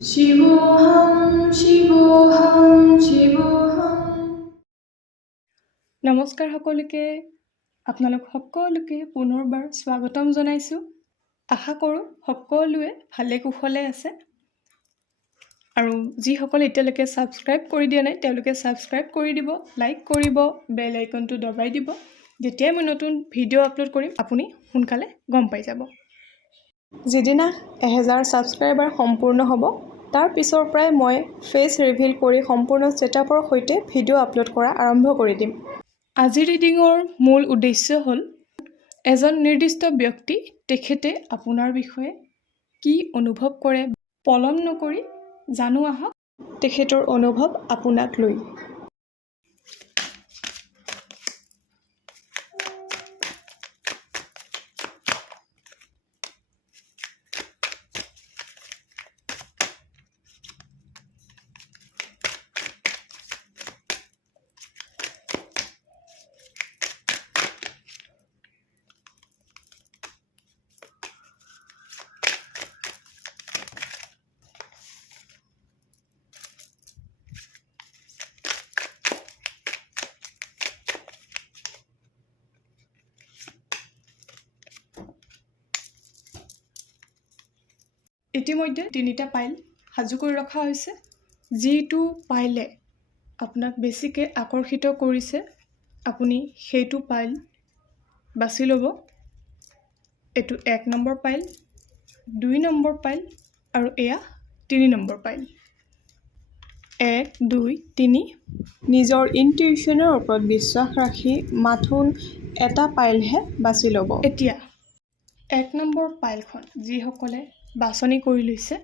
শিৱোহম শিৱোহম শিৱোহম। নমস্কাৰ সকলোকে, আপোনালোক সকলোকে পুনৰবাৰ স্বাগতম জনাইছোঁ। আশা কৰোঁ সকলোৱে ভালে কুশলে আছে আৰু যিসকলে এতিয়ালৈকে ছাবস্ক্ৰাইব কৰি দিয়া নাই তেওঁলোকে ছাবস্ক্ৰাইব কৰি দিব, লাইক কৰিব, বেল আইকনটো দবাই দিব। যেতিয়াই মই নতুন ভিডিঅ' আপলোড কৰিম আপুনি সোনকালে গম পাই যাব। যিদিনা 1000 ছাবস্ক্ৰাইবাৰ সম্পূৰ্ণ হ'ব তাৰ পিছৰ পৰাই মই ফেচ ৰিভিল কৰি সম্পূৰ্ণ ছেটআপৰ সৈতে ভিডিঅ' আপলোড কৰা আৰম্ভ কৰি দিম। আজিৰ ৰিডিঙৰ মূল উদ্দেশ্য হ'ল এজন নিৰ্দিষ্ট ব্যক্তি তেখেতে আপোনাৰ বিষয়ে কি অনুভৱ কৰে। পলম নকৰি জানো আহক তেখেতৰ অনুভৱ আপোনাক লৈ। ইতিমধ্যে 3টা পাইল সাজু কৰি ৰখা হৈছে। যিটো পাইলে আপোনাক বেছিকৈ আকৰ্ষিত কৰিছে আপুনি সেইটো পাইল বাছি ল'ব। এইটো 1 নম্বৰ পাইল, 2 নম্বৰ পাইল আৰু এয়া 3 নম্বৰ পাইল। 1, 2, 3 নিজৰ ইনটিউশ্যনৰ ওপৰত বিশ্বাস ৰাখি মাথোন এটা পাইলহে বাছি ল'ব। এতিয়া 1 নম্বৰ পাইলখন যিসকলে বাছনি কৰি লৈছে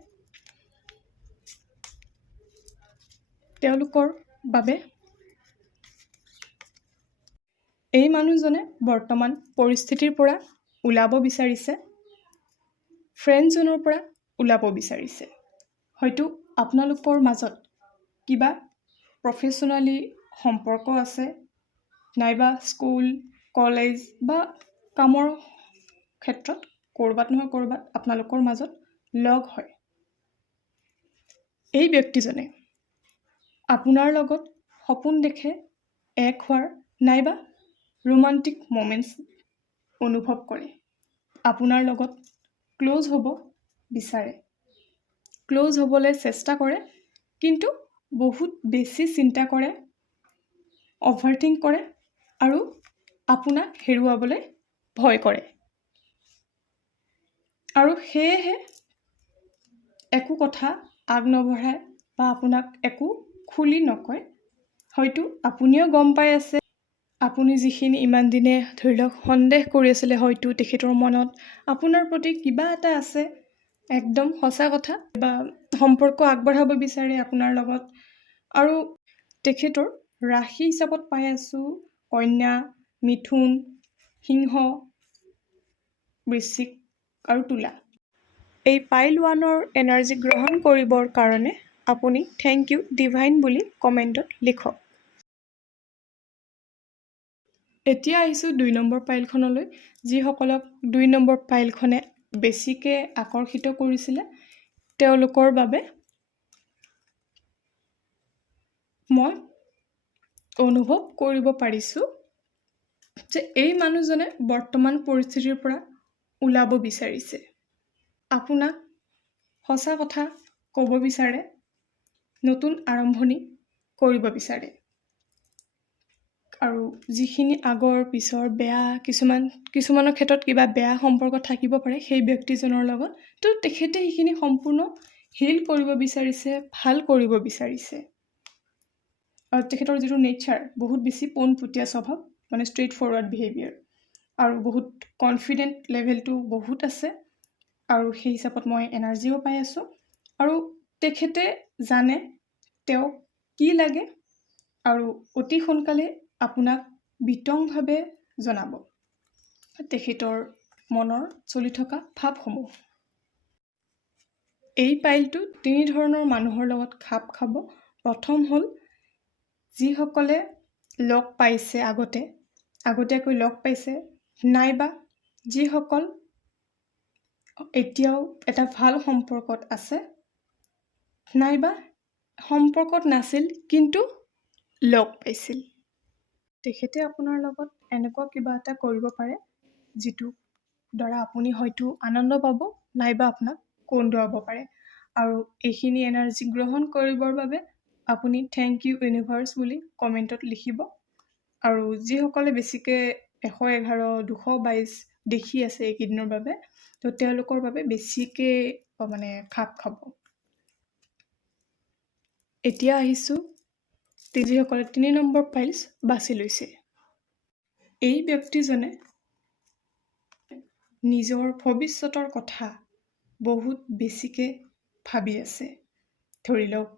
তেওঁলোকৰ বাবে এই মানুহজনে বৰ্তমান পৰিস্থিতিৰ পৰা ওলাব বিচাৰিছে, ফ্ৰেণ্ড জোনৰ পৰা ওলাব বিচাৰিছে। হয়তো আপোনালোকৰ মাজত কিবা প্ৰফেশ্যনেলি সম্পৰ্ক আছে, নাইবা স্কুল, কলেজ বা কামৰ ক্ষেত্ৰত ক'ৰবাত নহয় ক'ৰবাত আপোনালোকৰ মাজত লগ হয়। এই ব্যক্তিজনে আপোনাৰ লগত সপোন দেখে এক হোৱাৰ, নাইবা ৰোমান্টিক মোমেণ্টছ অনুভৱ কৰে। আপোনাৰ লগত ক্ল'জ হ'ব বিচাৰে, ক্ল'জ হ'বলৈ চেষ্টা কৰে, কিন্তু বহুত বেছি চিন্তা কৰে, অভাৰথিংক কৰে আৰু আপোনাক হেৰুৱাবলৈ ভয় কৰে। আৰু সেয়েহে একো কথা আগ নবঢ়ায় বা আপোনাক একো খুলি নকয়। হয়তো আপুনিও গম পাই আছে আপুনি যিখিনি ইমান দিনে ধৰি লওক সন্দেহ কৰি আছিলে, হয়তো তেখেতৰ মনত আপোনাৰ প্ৰতি কিবা এটা আছে, একদম সঁচা কথা, বা সম্পৰ্ক আগবঢ়াব বিচাৰে আপোনাৰ লগত। আৰু তেখেতৰ ৰাশি হিচাপত পাই আছোঁ কন্যা, মিথুন, সিংহ, বৃশ্চিক আৰু তুলা। এই পাইল 1ৰ এনাৰ্জি গ্ৰহণ কৰিবৰ কাৰণে আপুনি থেংক ইউ ডিভাইন বুলি কমেণ্টত লিখক। এতিয়া আহিছোঁ 2 নম্বৰ পাইলখনলৈ। যিসকলক 2 নম্বৰ পাইলখনে বেছিকৈ আকৰ্ষিত কৰিছিলে তেওঁলোকৰ বাবে মই অনুভৱ কৰিব পাৰিছোঁ যে এই মানুহজনে বৰ্তমান পৰিস্থিতিৰ পৰা ওলাব বিচাৰিছে, আপোনাক সঁচা কথা ক'ব বিচাৰে, নতুন আৰম্ভণি কৰিব বিচাৰে। আৰু যিখিনি আগৰ পিছৰ বেয়া কিছুমানৰ ক্ষেত্ৰত কিবা বেয়া সম্পৰ্ক থাকিব পাৰে সেই ব্যক্তিজনৰ লগত, তো তেখেতে সেইখিনি সম্পূৰ্ণ হিল কৰিব বিচাৰিছে, ভাল কৰিব বিচাৰিছে। আৰু তেখেতৰ যিটো নেচাৰ বহুত বেছি পোনপটীয়া স্বভাৱ, মানে ষ্ট্ৰেইট ফৰৱাৰ্ড বিহেভিয়াৰ, আৰু বহুত কনফিডেণ্ট লেভেলটো বহুত আছে। আৰু সেই হিচাপত মই এনাৰ্জিও পাই আছোঁ। আৰু তেখেতে জানে তেওঁক কি লাগে আৰু অতি সোনকালে আপোনাক বিতংভাৱে জনাব তেখেতৰ মনৰ চলি থকা ভাৱসমূহ। এই পাইলটো 3 ধৰণৰ মানুহৰ লগত খাপ খাব। প্ৰথম হ'ল যিসকলে লগ পাইছে আগতীয়াকৈ লগ পাইছে, নাইবা যিসকল এতিয়াও এটা ভাল সম্পৰ্কত আছে, নাইবা সম্পৰ্কত নাছিল কিন্তু লগ পাইছিল। তেখেতে আপোনাৰ লগত এনেকুৱা কিবা এটা কৰিব পাৰে যিটো দ্বাৰা আপুনি হয়তো আনন্দ পাব নাইবা আপোনাক কন্দুৱাব পাৰে। আৰু এইখিনি এনাৰ্জি গ্ৰহণ কৰিবৰ বাবে আপুনি থেংক ইউ ইউনিভাৰ্ছ বুলি কমেণ্টত লিখিব। আৰু যিসকলে বেছিকৈ 111, 222 দেখি আছে এইকেইদিনৰ বাবে, তো তেওঁলোকৰ বাবে বেছিকৈ মানে খাপ খাব। এতিয়া আহিছোঁ যিসকলে 3 নম্বৰ পাইলছ বাছি লৈছে। এই ব্যক্তিজনে নিজৰ ভৱিষ্যতৰ কথা বহুত বেছিকৈ ভাবি আছে। ধৰি লওক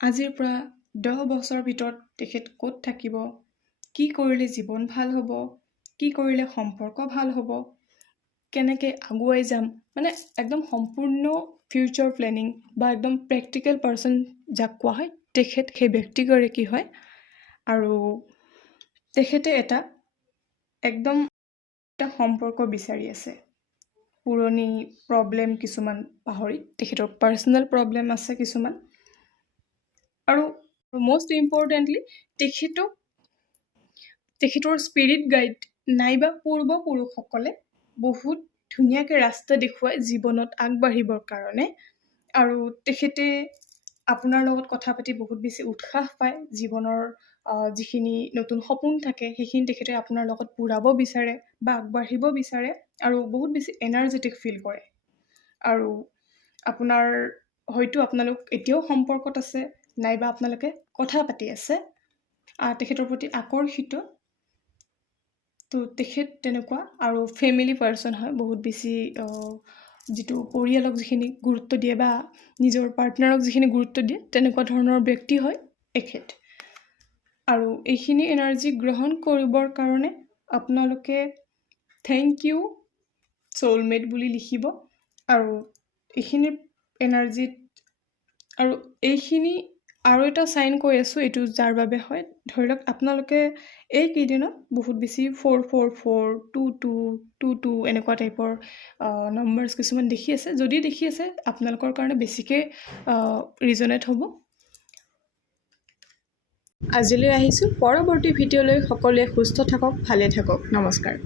আজিৰ পৰা 10 বছৰৰ ভিতৰত তেখেত ক'ত থাকিব, কি কৰিলে জীৱন ভাল হ'ব, কি কৰিলে সম্পৰ্ক ভাল হ'ব, কেনেকৈ আগুৱাই যাম, মানে একদম সম্পূৰ্ণ ফিউচাৰ প্লেনিং বা একদম প্ৰেক্টিকেল পাৰ্চন যাক কোৱা হয়, তেখেত সেই ব্যক্তিগৰাকী হয়। আৰু তেখেতে একদম এটা সম্পৰ্ক বিচাৰি আছে। পুৰণি প্ৰব্লেম কিছুমান পাহৰি, তেখেতৰ পাৰ্চনেল প্ৰব্লেম আছে কিছুমান। আৰু মষ্ট ইম্পৰ্টেণ্টলি তেখেতৰ স্পিৰিট গাইড নাইবা পূৰ্বপুৰুষসকলে বহুত ধুনীয়াকৈ ৰাস্তা দেখুৱাই জীৱনত আগবাঢ়িবৰ কাৰণে। আৰু তেখেতে আপোনাৰ লগত কথা পাতি বহুত বেছি উৎসাহ পায়। জীৱনৰ যিখিনি নতুন সপোন থাকে সেইখিনি তেখেতে আপোনাৰ লগত পূৰাব বিচাৰে বা আগবাঢ়িব বিচাৰে আৰু বহুত বেছি এনাৰ্জেটিক ফিল কৰে। আৰু হয়তো আপোনালোক এতিয়াও সম্পৰ্কত আছে নাইবা আপোনালোকে কথা পাতি আছে, তেখেতৰ প্ৰতি আকৰ্ষিত। তো তেখেত তেনেকুৱা আৰু ফেমিলি পাৰ্চন হয়, বহুত বেছি যিটো পৰিয়ালক যিখিনি গুৰুত্ব দিয়ে বা নিজৰ পাৰ্টনাৰক যিখিনি গুৰুত্ব দিয়ে তেনেকুৱা ধৰণৰ ব্যক্তি হয় এখেত। আৰু এইখিনি এনাৰ্জি গ্ৰহণ কৰিবৰ কাৰণে আপোনালোকে থেংক ইউ সোলমেট বুলি লিখিব। আৰু এইখিনি এনাৰ্জিত আৰু এইখিনি আৰু এটা চাইন কৈ আছোঁ, এইটো যাৰ বাবে হয়। ধৰি লওক আপোনালোকে এইকেইদিনত বহুত বেছি 444, 22, 22 এনেকুৱা টাইপৰ নম্বৰ্ছ কিছুমান দেখি আছে। যদি দেখি আছে আপোনালোকৰ কাৰণে বেছিকৈ ৰিজনেট হ'ব। আজিলৈ আহিছোঁ, পৰৱৰ্তী ভিডিঅ'লৈ সকলোৱে সুস্থ থাকক, ভালে থাকক। নমস্কাৰ।